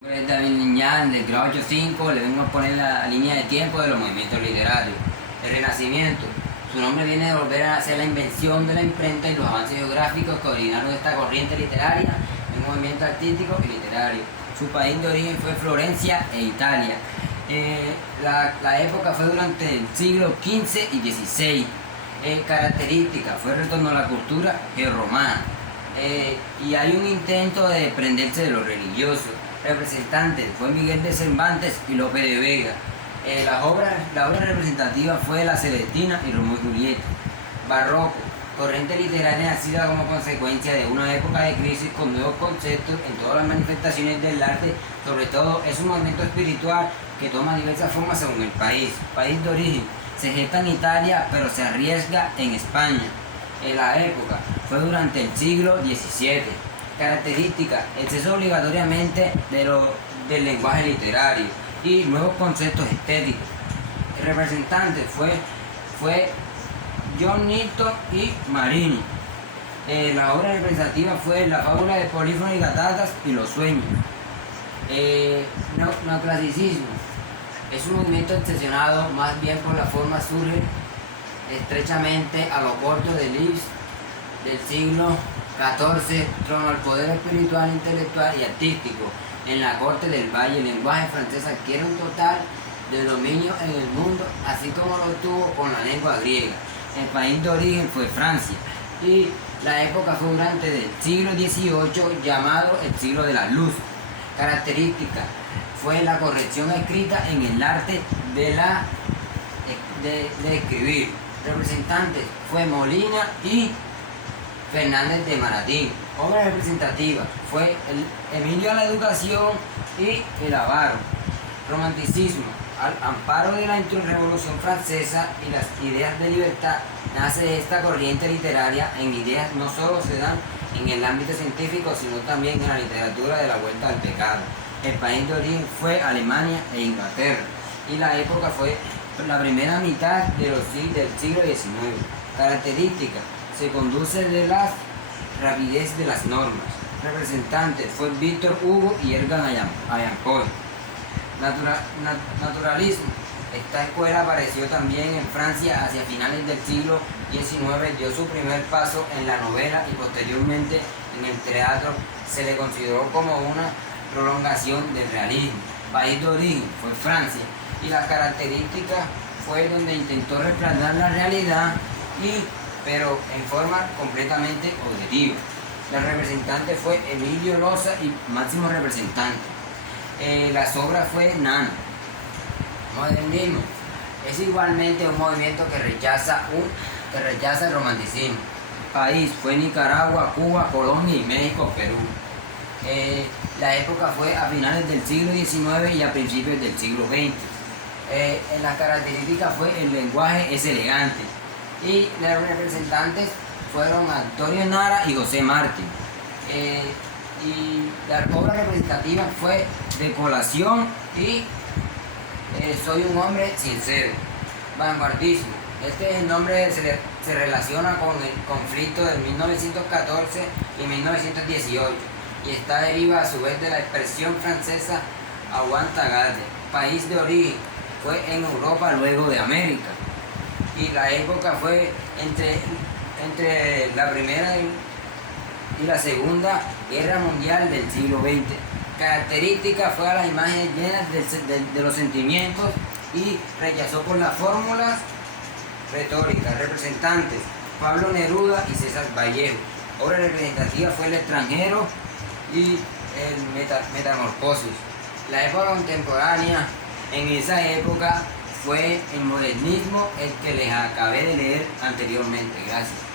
David Liñán, del grado 8.5, le vengo a poner la línea de tiempo de los movimientos literarios. El Renacimiento. Su nombre viene de volver a hacer la invención de la imprenta y los avances geográficos que originaron esta corriente literaria, el movimiento artístico y literario. Su país de origen fue Florencia e Italia. La época fue durante el siglo XV y XVI. Característica fue el retorno a la cultura romana. Y hay un intento de desprenderse de lo religioso. Representantes fue Miguel de Cervantes y Lope de Vega. La obra representativa fue La Celestina y Romeo y Julieta. Barroco, corriente literaria nacida como consecuencia de una época de crisis con nuevos conceptos en todas las manifestaciones del arte. Sobre todo es un movimiento espiritual que toma diversas formas según el país. País de origen, se gesta en Italia pero se arriesga en España. La época fue durante el siglo XVII. Características, exceso obligatoriamente del lenguaje literario y nuevos conceptos estéticos. El representante fue John Milton y Marini. La obra representativa fue La fábula de Polífono y Gatatas y Los sueños. Neoclasicismo es un movimiento obsesionado más bien por la forma, surge estrechamente a lo corto de Liszt del siglo XIV, trono al poder espiritual, intelectual y artístico. En la corte del Valle, el lenguaje francés adquiere un total de dominio en el mundo, así como lo tuvo con la lengua griega. El país de origen fue Francia y la época fue durante el siglo XVIII, llamado el siglo de la luz. Característica fue la corrección escrita en el arte de escribir. Representantes fue Molina y Fernández de Maratín. Obra representativa fue Emilio a la educación y el avaro. Romanticismo. Al amparo de la Revolución Francesa y las ideas de libertad, nace esta corriente literaria. En ideas no solo se dan en el ámbito científico, sino también en la literatura de la vuelta al pecado. El país de origen fue Alemania e Inglaterra y la época fue la primera mitad del siglo XIX. Características: se conduce de la rapidez de las normas. Representantes fue Víctor Hugo y Edgar Allan Poe. Naturalismo. Esta escuela apareció también en Francia hacia finales del siglo XIX, dio su primer paso en la novela y posteriormente en el teatro. Se le consideró como una prolongación del realismo. País de origen fue Francia y las características fue donde intentó respaldar la realidad pero en forma completamente objetiva. El representante fue Emilio Loza y máximo representante. Las obras fue Nano. Modernismo es igualmente un movimiento que rechaza el romanticismo. País fue Nicaragua, Cuba, Colombia y México, Perú. La época fue a finales del siglo XIX y a principios del siglo XX. En las características fue el lenguaje es elegante y los representantes fueron Antonio Nara y José Martín. Y la obra representativa fue De Colación y Soy un hombre sincero. Vanguardismo. Este es el nombre se relaciona con el conflicto de 1914 y 1918 y está deriva a su vez de la expresión francesa avant-garde. País de origen fue en Europa luego de América y la época fue entre la primera y la segunda guerra mundial del siglo XX. Característica fue a las imágenes llenas de los sentimientos y rechazó por las fórmulas retóricas. Representantes Pablo Neruda y César Vallejo. Obra representativa fue El extranjero y el Metamorfosis. La época contemporánea, en esa época fue el modernismo, el que les acabé de leer anteriormente. Gracias.